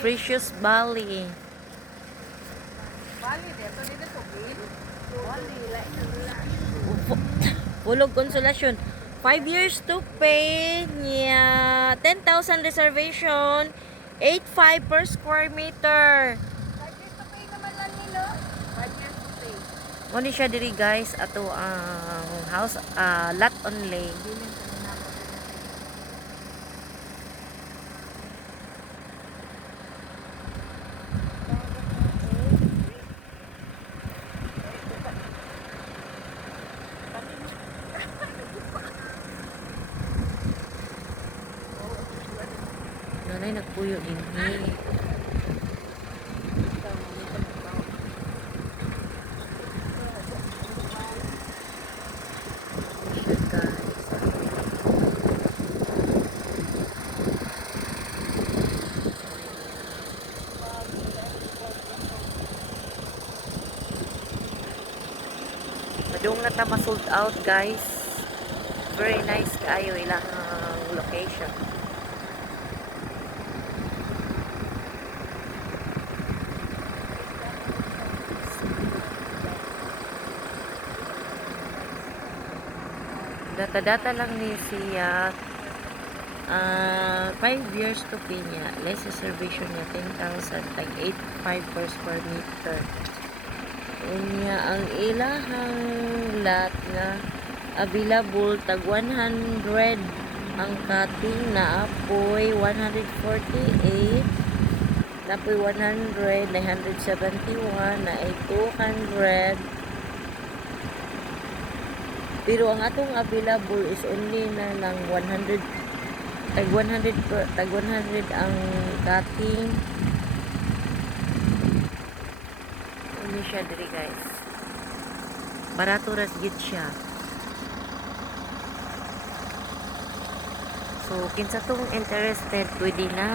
Precious Valley. Pulog Konsolasyon. 5 years to pay niya. 10,000 reservation. 8,500 per square meter. 5 years to pay naman lang nila. 5 years to pay. Muna siya diri guys. Ato ang house, lot only. Nanay nagpuyo din. Madung na ta ma-sold out guys. Very nice kayo ilang location. Data-data lang ni siya 5 years to pay niya. Less reservation niya 10,000 like 8,500 per square meter. Unya ang ilahang lot nga available tag 100 ang cutting na apoy 148 na apoy 100 na 171 na ay 200 pero ang atong available is only na lang 100 tag 100 ang cutting. Ini siya diri guys. Barato ras gid siya. So kinsa tong interested pwede na.